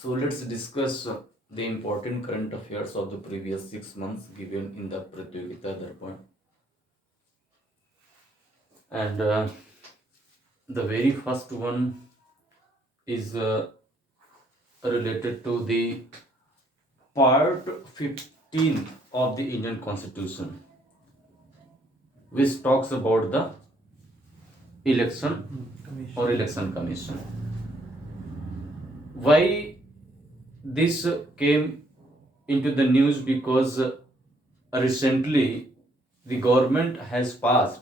So let's discuss the important current affairs of the previous 6 months given in the Pratyogita Darpan. And the very first one is related to the part 15 of the Indian Constitution, which talks about the election or election commission. Why this came into the news? Because recently the government has passed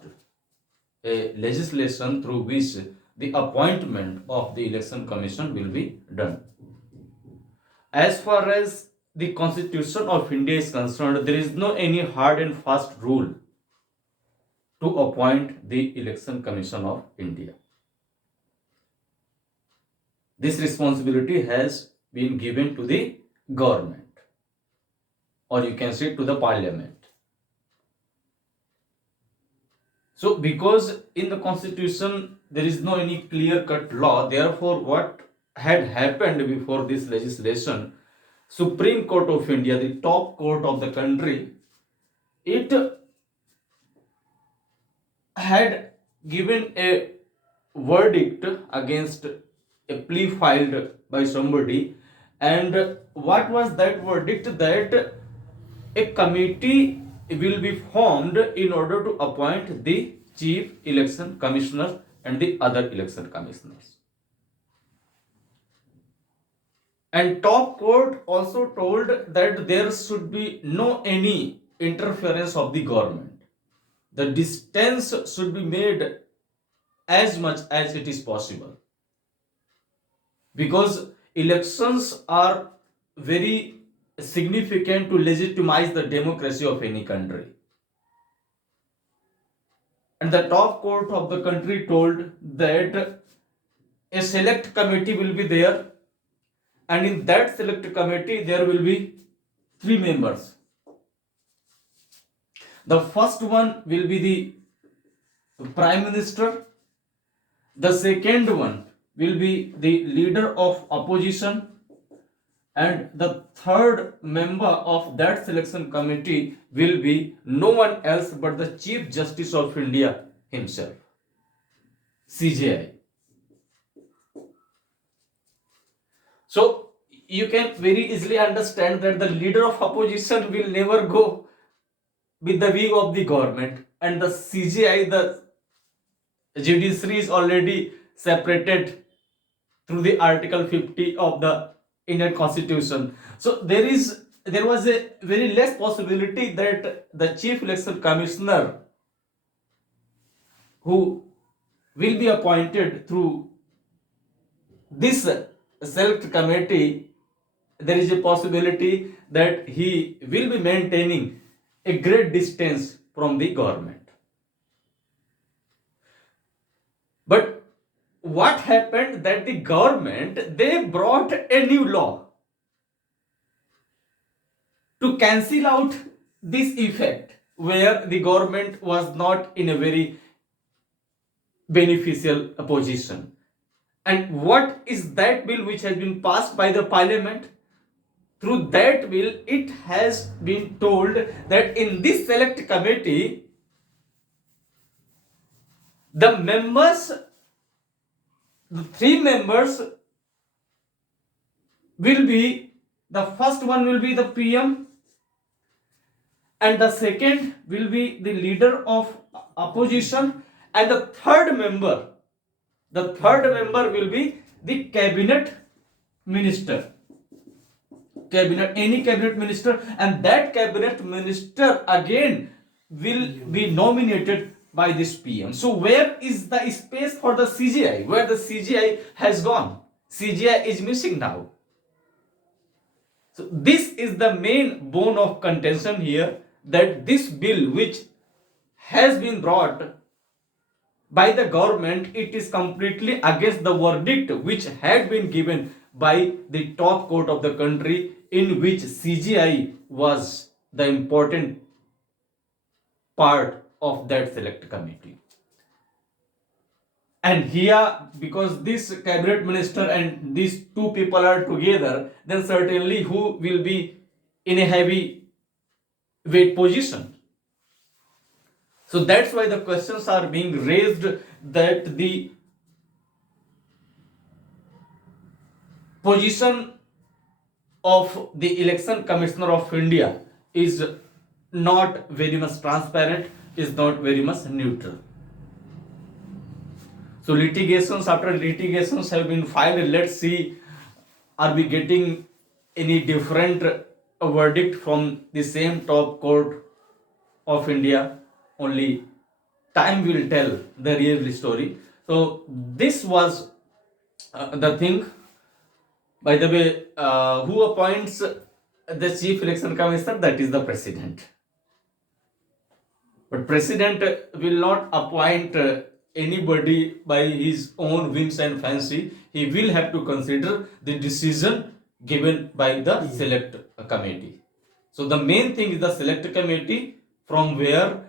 a legislation through which the appointment of the election commission will be done. As far as the Constitution of India is concerned, there is no any hard and fast rule to appoint the election commission of India. This responsibility has been given to the government, or you can say to the parliament. So because in the constitution there is no any clear cut law, therefore what had happened before this legislation, Supreme Court of India, the top court of the country, it had given a verdict against a plea filed by somebody. And what was that verdict? That a committee will be formed in order to appoint the chief election commissioner and the other election commissioners. And top court also told that there should be no any interference of the government. The distance should be made as much as it is possible, because elections are very significant to legitimize the democracy of any country. And the top court of the country told that a select committee will be there, and in that select committee there will be 3 members. The first one will be the prime minister, the second one will be the leader of opposition, and the third member of that selection committee will be no one else but the Chief Justice of India himself, CJI. So you can very easily understand that the leader of opposition will never go with the wing of the government, and the CJI, the judiciary, is already separated through the Article 50 of the Indian Constitution. So there was a very less possibility that the chief election commissioner, who will be appointed through this select committee, there is a possibility that he will be maintaining a great distance from the government. But what happened, that the government, they brought a new law to cancel out this effect, where the government was not in a very beneficial position. And what is that bill which has been passed by the parliament? Through that bill, it has been told that in this select committee, the members, the 3 members will be, the first one will be the PM, and the second will be the leader of opposition, and the third member will be the cabinet minister, any cabinet minister, and that cabinet minister again will be nominated by this PM. So where is the space for the CGI? Where the CGI has gone? CGI is missing now. So this is the main bone of contention here, that this bill which has been brought by the government, it is completely against the verdict which had been given by the top court of the country, in which CGI was the important part of that select committee. And here, because this cabinet minister and these two people are together, then certainly who will be in a heavy weight position. So that's why the questions are being raised that the position of the election commissioner of India is not very much transparent, is not very much neutral. So litigations after litigations have been filed. Let's see, are we getting any different verdict from the same top court of India? Only time will tell the real story. So this was the thing. By the way, who appoints the chief election commissioner? That is the president. But president will not appoint anybody by his own whims and fancy. He will have to consider the decision given by the select committee. So the main thing is the select committee from where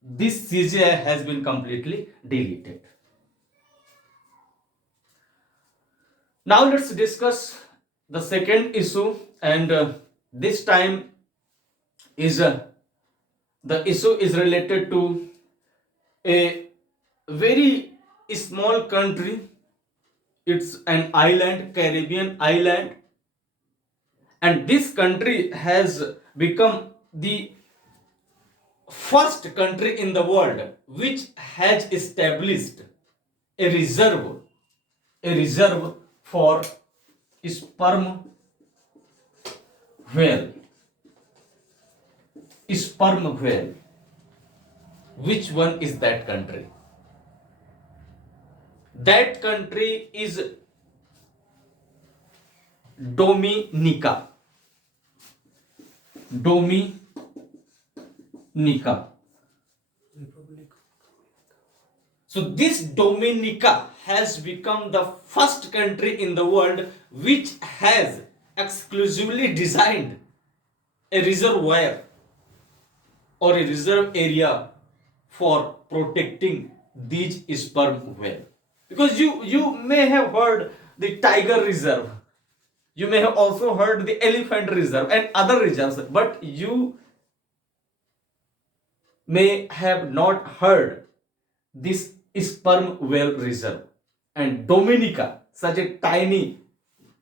this CGI has been completely deleted. Now let's discuss the second issue, and this time is the issue is related to a very small country. It's an island, Caribbean island, and this country has become the first country in the world which has established a reserve for sperm whale. Sperm whale. Which one is that country? That country is Dominica. So this Dominica has become the first country in the world which has exclusively designed a reservoir or a reserve area for protecting these sperm whale. Because you may have heard the tiger reserve, you may have also heard the elephant reserve and other reserves, but you may have not heard this sperm whale reserve. And Dominica, such a tiny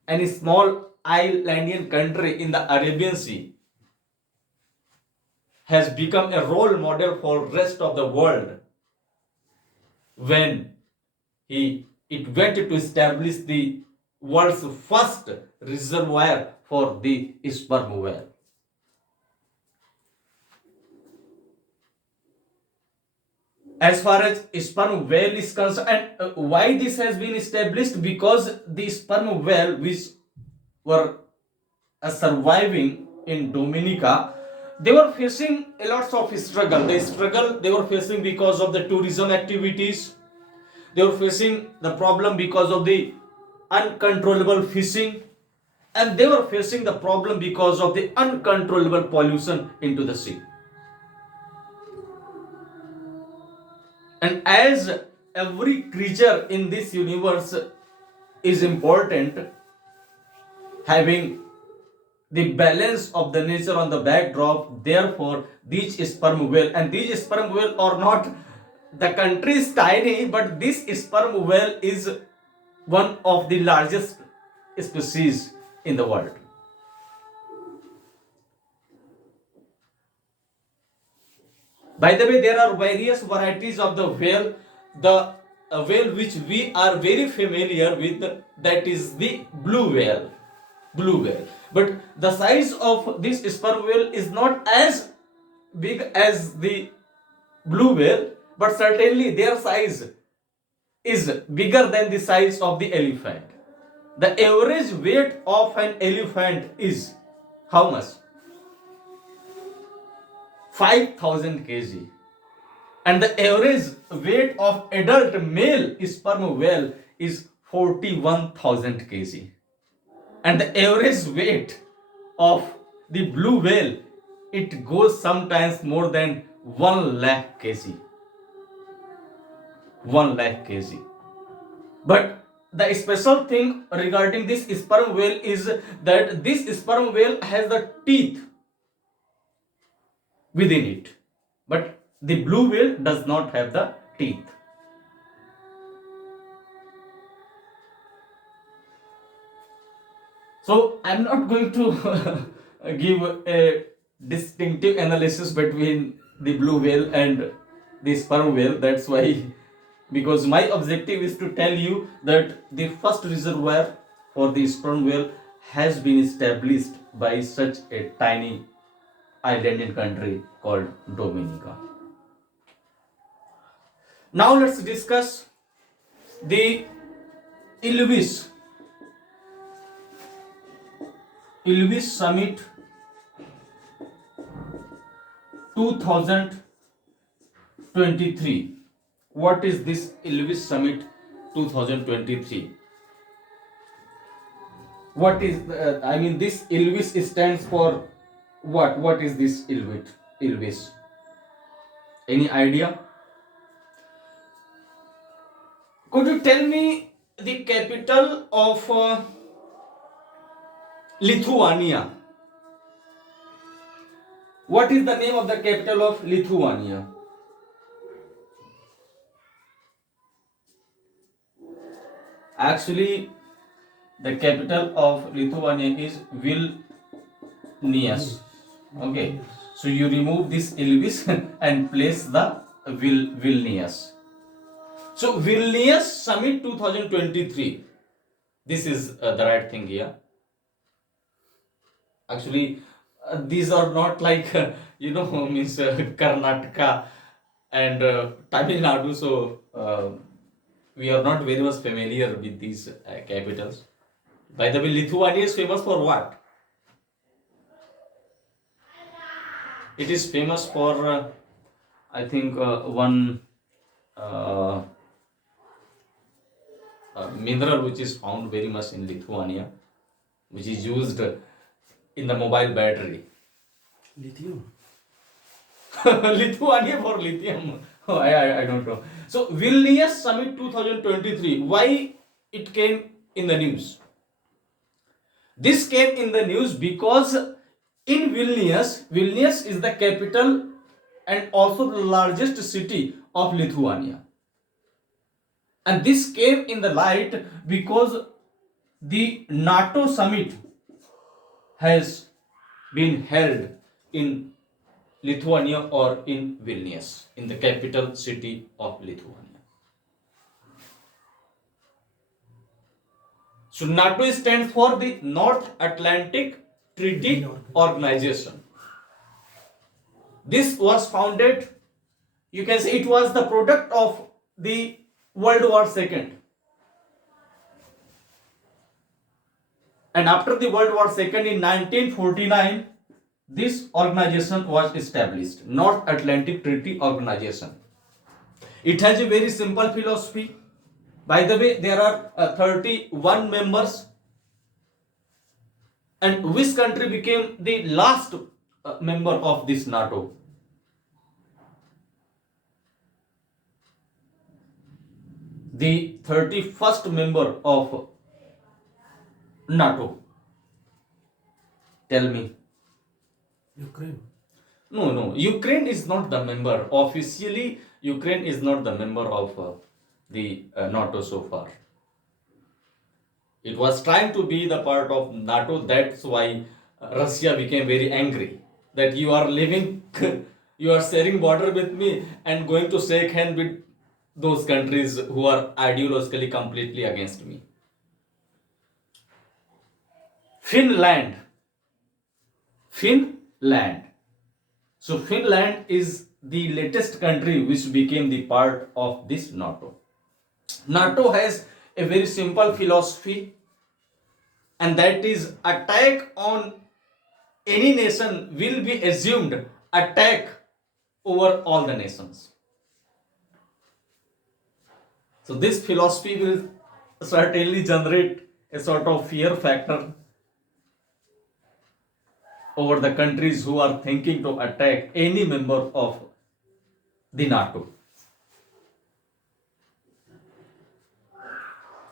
and small islandian country in the Arabian Sea, has become a role model for rest of the world when it went to establish the world's first reservoir for the sperm whale. As far as sperm whale is concerned, and why this has been established? Because the sperm whale which were surviving in Dominica, they were facing a lot of struggle. They were facing because of the tourism activities. They were facing the problem because of the uncontrollable fishing, and they were facing the problem because of the uncontrollable pollution into the sea. And as every creature in this universe is important, having the balance of the nature on the backdrop, therefore these sperm whale, and these sperm whale are not, the country is tiny, but this sperm whale is one of the largest species in the world. By the way, there are various varieties of the whale. The whale which we are very familiar with, that is the blue whale. But the size of this sperm whale is not as big as the blue whale, but certainly their size is bigger than the size of the elephant. The average weight of an elephant is how much? 5,000 kg. And the average weight of adult male sperm whale is 41,000 kg. And the average weight of the blue whale, it goes sometimes more than 1 lakh kg. 1 lakh kg. But the special thing regarding this sperm whale is that this sperm whale has the teeth within it, but the blue whale does not have the teeth. So I'm not going to give a distinctive analysis between the blue whale and the sperm whale. That's why, because my objective is to tell you that the first reservoir for the sperm whale has been established by such a tiny island country called Dominica. Now let's discuss the Ilvis Summit 2023. What is this Ilvis Summit 2023? What is this Ilvis stands for what? What is this Ilvis? Any idea? Could you tell me the capital of Lithuania? What is the name of the capital of Lithuania? Actually, the capital of Lithuania is Vilnius. Okay, so you remove this Ilvis and place the Vilnius. So Vilnius Summit 2023. This is the right thing here. Actually, these are not like means Karnataka and Tamil Nadu. So we are not very much familiar with these capitals. By the way, Lithuania is famous for what? It is famous for I think one mineral which is found very much in Lithuania, which is used in the mobile battery. Lithium. Lithuania for lithium. Oh, I don't know. So Vilnius Summit 2023. Why it came in the news? This came in the news because in Vilnius is the capital and also the largest city of Lithuania. And this came in the light because the NATO summit has been held in Lithuania or in Vilnius, in the capital city of Lithuania. So NATO stands for the North Atlantic Treaty Organization. This was founded, you can say it was the product of the World War II. And after the World War II in 1949, this organization was established, North Atlantic Treaty Organization. It has a very simple philosophy. By the way, there are 31 members. And which country became the last member of this NATO? The 31st member of NATO. Tell me. Ukraine. No. Ukraine is not the member. Officially, Ukraine is not the member of the NATO so far. It was trying to be the part of NATO. That's why Russia became very angry that you are living, you are sharing border with me and going to shake hand with those countries who are ideologically completely against me. Finland. So Finland is the latest country which became the part of this NATO. NATO has a very simple philosophy, and that is attack on any nation will be assumed attack over all the nations. So this philosophy will certainly generate a sort of fear factor over the countries who are thinking to attack any member of the NATO.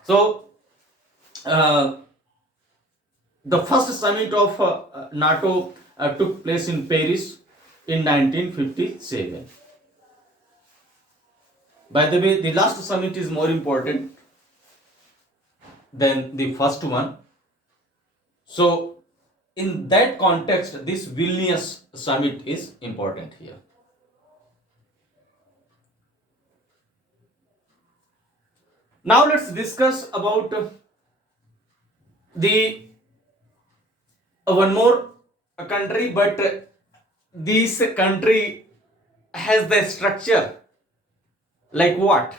So the first summit of NATO took place in Paris in 1957. By the way, the last summit is more important than the first one. So in that context, this Vilnius summit is important here. Now let's discuss about the one more country, but this country has the structure like what?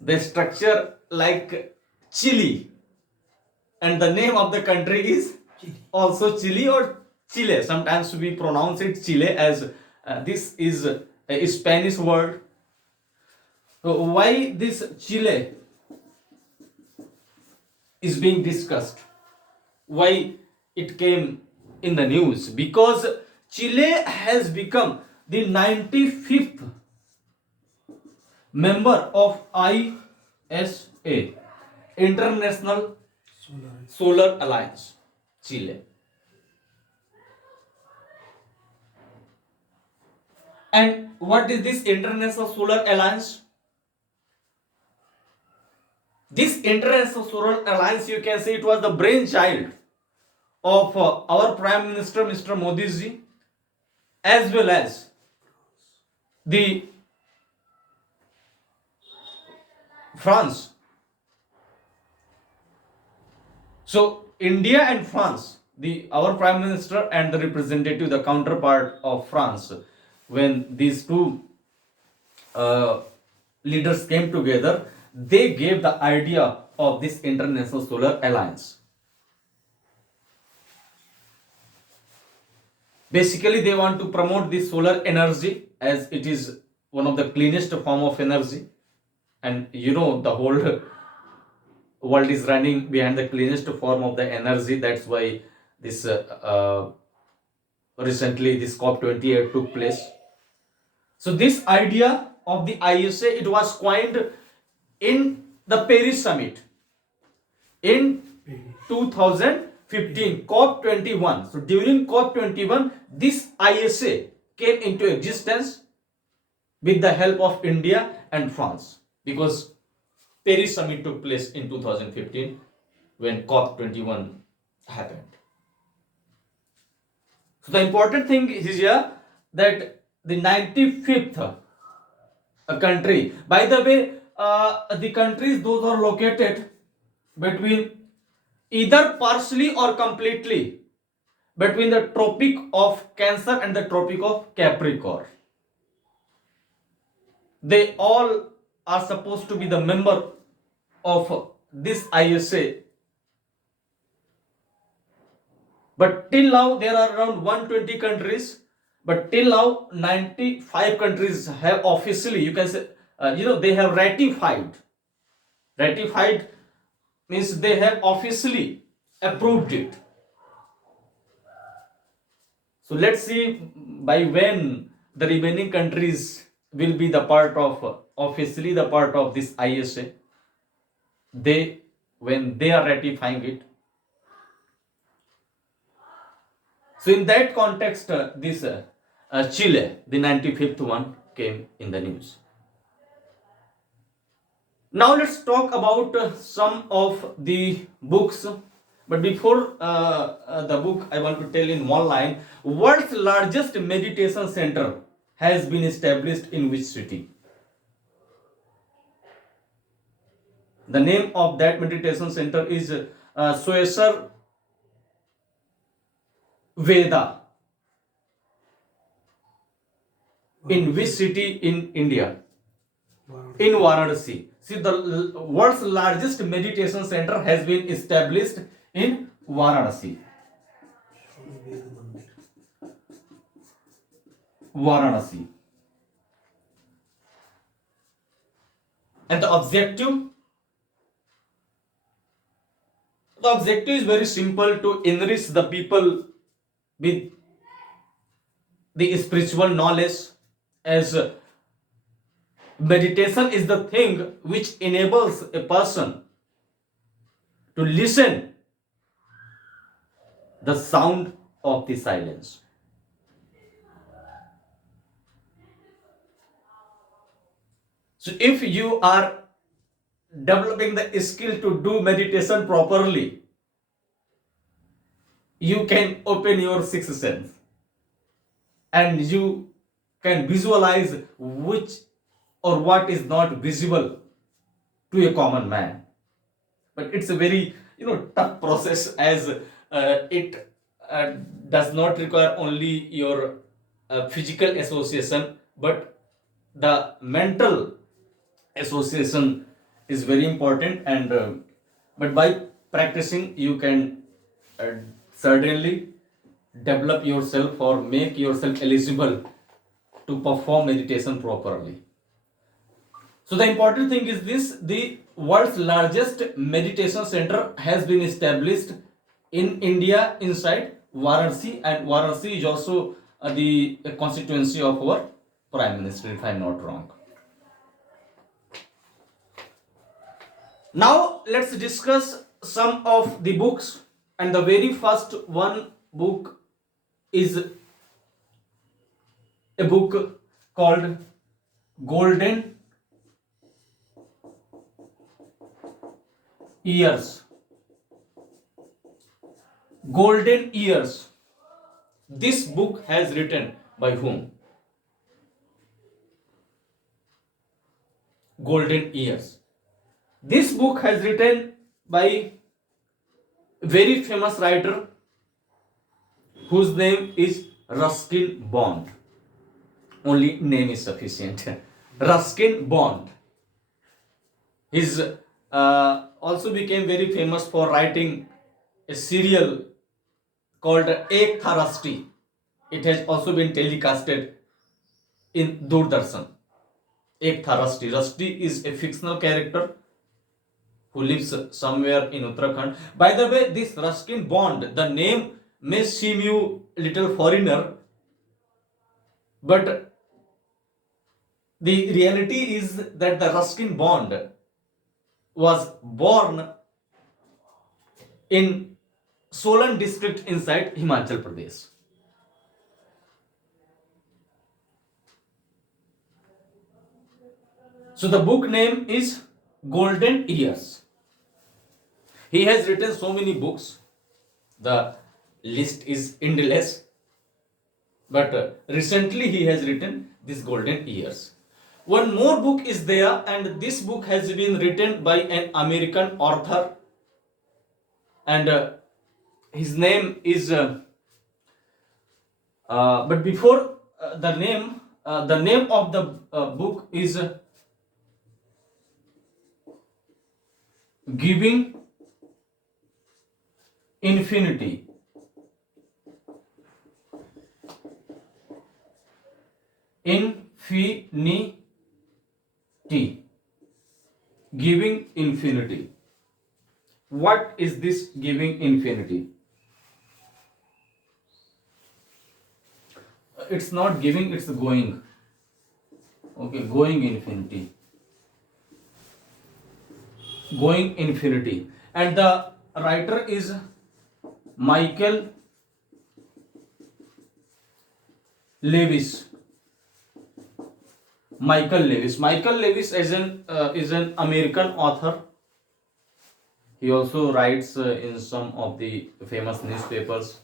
The structure like Chile, and the name of the country is Chile. also Chile or Chile. Sometimes we pronounce it Chile, as this is a Spanish word. So why this Chile is being discussed? Why it came in the news? Because Chile has become the 95th member of ISA, International Solar Alliance, Chile. And what is this International Solar Alliance? This International Solar Alliance, you can say it was the brainchild of our Prime Minister, Mr. Modi ji, as well as the France. So India and France, our Prime Minister and the representative, the counterpart of France, when these two leaders came together, they gave the idea of this International Solar Alliance. Basically, they want to promote this solar energy, as it is one of the cleanest form of energy, and you know the whole world is running behind the cleanest form of the energy. That's why this recently this COP28 took place. So this idea of the ISA, it was coined in the Paris summit in 2015, COP21. So during COP21, this ISA came into existence with the help of India and France, because Paris summit took place in 2015 when COP21 happened. So the important thing is here that the 95th country, by the way, the countries, those are located between either partially or completely between the Tropic of Cancer and the Tropic of Capricorn. They all are supposed to be the member of this ISA. But till now there are around 120 countries. But till now 95 countries have officially, you can say, they have ratified. Ratified means they have officially approved it. So let's see by when the remaining countries will be the part of, officially the part of this ISA. When they are ratifying it. So in that context, this Chile, the 95th one, came in the news. Now let's talk about some of the books. But before the book, I want to tell in one line, world's largest meditation center has been established in which city? The name of that meditation center is Soesar Veda. In which city in India? In Varanasi. See, the world's largest meditation center has been established in Varanasi. Varanasi. And the objective? The objective is very simple: to enrich the people with the spiritual knowledge, as Meditation is the thing which enables a person to listen the sound of the silence. So if you are developing the skill to do meditation properly, you can open your sixth sense and you can visualize which or what is not visible to a common man. But it's a very tough process, as it does not require only your physical association, but the mental association is very important. And but by practicing you can uh, certainly develop yourself or make yourself eligible to perform meditation properly. So the important thing is this: the world's largest meditation center has been established in India inside Varanasi, and Varanasi is also the constituency of our Prime Minister, if I'm not wrong. Now let's discuss some of the books, and the very first one book is a book called Golden Years. Golden Years. This book has written by whom? Golden Years. This book has written by very famous writer whose name is Ruskin Bond. Only name is sufficient. Ruskin Bond. His also became very famous for writing a serial called Ek Tha Rusty. It has also been telecasted in Doordarshan. Ek Tha Rusty. Rusty is a fictional character who lives somewhere in Uttarakhand. By the way, this Ruskin Bond, the name may seem you little foreigner, but the reality is that the Ruskin Bond was born in Solan district inside Himachal Pradesh. So the book name is Golden Years. He has written so many books. The list is endless. But recently he has written this Golden Years. One more book is there, and this book has been written by an American author, and his name is but before the name of the book is Giving Infinity. Infinity. Giving infinity. What is this giving infinity? It's not giving, it's going. Okay, going infinity. Going infinity. And the writer is Michael Lewis. Michael Lewis. Michael Lewis is an American author. He also writes in some of the famous newspapers.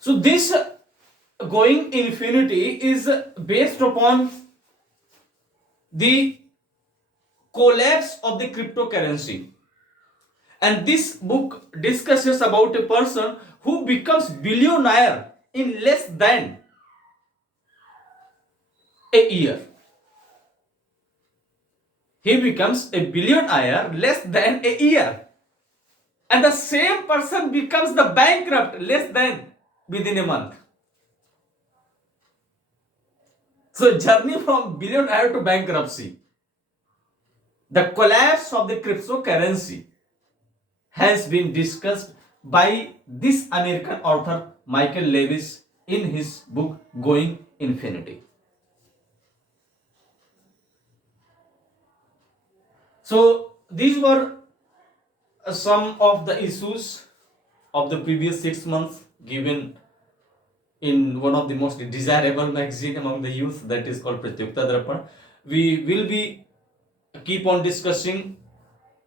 So this going infinity is based upon the collapse of the cryptocurrency. And this book discusses about a person who becomes billionaire in less than a year. He becomes a billionaire less than a year. And the same person becomes the bankrupt less than within a month. So journey from billionaire to bankruptcy. The collapse of the cryptocurrency has been discussed by this American author Michael Lewis in his book Going Infinity. So these were some of the issues of the previous 6 months given in one of the most desirable magazine among the youth, that is called Pratyukta Darpan. We will be keep on discussing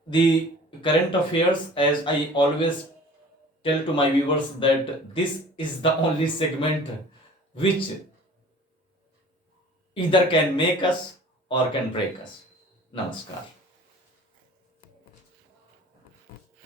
the current affairs, as I always tell to my viewers that this is the only segment which either can make us or can break us. Namaskar.